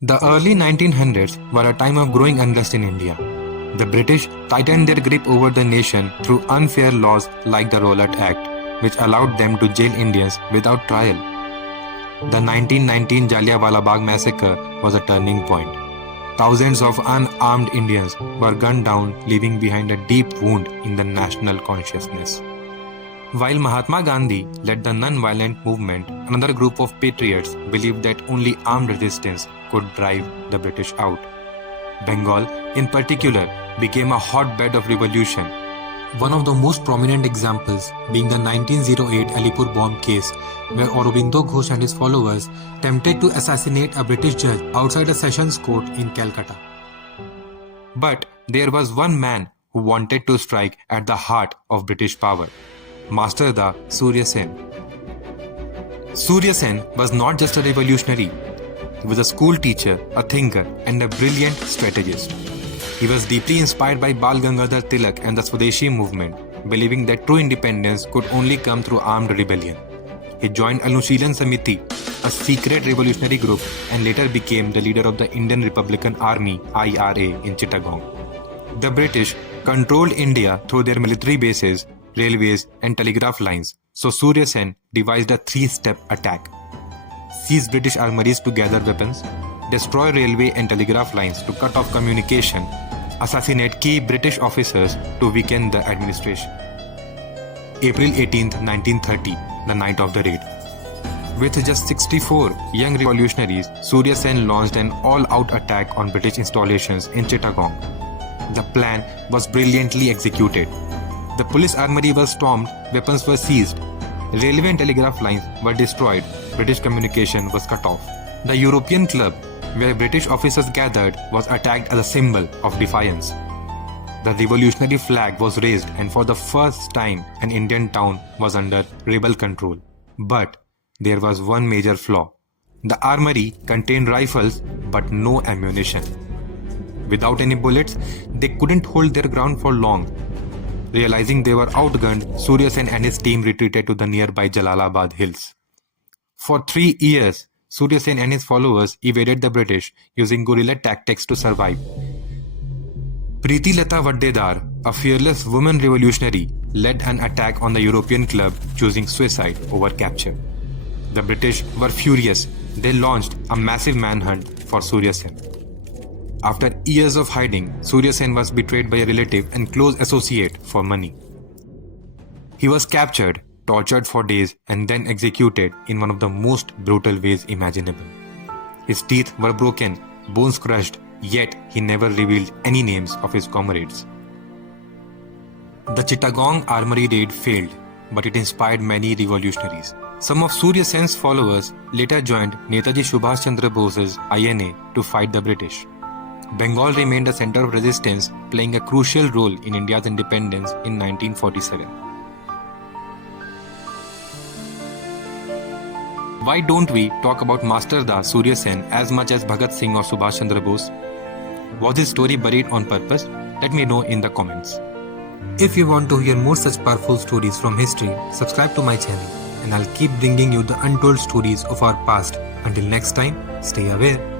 The early 1900s were a time of growing unrest in India. The British tightened their grip over the nation through unfair laws like the Rowlatt Act, which allowed them to jail Indians without trial. The 1919 Jallianwala Bagh massacre was a turning point. Thousands of unarmed Indians were gunned down, leaving behind a deep wound in the national consciousness. While Mahatma Gandhi led the non-violent movement, another group of patriots believed that only armed resistance could drive the British out. Bengal, in particular, became a hotbed of revolution. One of the most prominent examples being the 1908 Alipur bomb case, where Aurobindo Ghosh and his followers attempted to assassinate a British judge outside a sessions court in Calcutta. But there was one man who wanted to strike at the heart of British power: Masterda Surya Sen. Surya Sen was not just a revolutionary. He was a school teacher, a thinker, and a brilliant strategist. He was deeply inspired by Bal Gangadhar Tilak and the Swadeshi movement, believing that true independence could only come through armed rebellion. He joined Anushilan Samiti, a secret revolutionary group, and later became the leader of the Indian Republican Army (IRA) in Chittagong. The British controlled India through their military bases, railways, and telegraph lines, so Surya Sen devised a three-step attack: seize British armories to gather weapons, destroy railway and telegraph lines to cut off communication, assassinate key British officers to weaken the administration. April 18, 1930, the night of the raid. With just 64 young revolutionaries, Surya Sen launched an all-out attack on British installations in Chittagong. The plan was brilliantly executed. The police armory was stormed, weapons were seized, railway and telegraph lines were destroyed, British communication was cut off. The European Club, where British officers gathered, was attacked as a symbol of defiance. The revolutionary flag was raised, and for the first time an Indian town was under rebel control. But there was one major flaw. The armory contained rifles but no ammunition. Without any bullets, they couldn't hold their ground for long. Realizing they were outgunned, Surya Sen and his team retreated to the nearby Jalalabad hills. For 3 years, Surya Sen and his followers evaded the British using guerrilla tactics to survive. Pritilata Waddedar, a fearless woman revolutionary, led an attack on the European Club, choosing suicide over capture. The British were furious. They launched a massive manhunt for Surya Sen. After years of hiding, Surya Sen was betrayed by a relative and close associate for money. He was captured, tortured for days, and then executed in one of the most brutal ways imaginable. His teeth were broken, bones crushed, yet he never revealed any names of his comrades. The Chittagong Armory Raid failed, but it inspired many revolutionaries. Some of Surya Sen's followers later joined Netaji Subhash Chandra Bose's INA to fight the British. Bengal remained a center of resistance, playing a crucial role in India's independence in 1947. Why don't we talk about Masterda Surya Sen as much as Bhagat Singh or Subhash Chandra Bose? Was his story buried on purpose? Let me know in the comments. If you want to hear more such powerful stories from history, subscribe to my channel and I'll keep bringing you the untold stories of our past. Until next time, stay aware.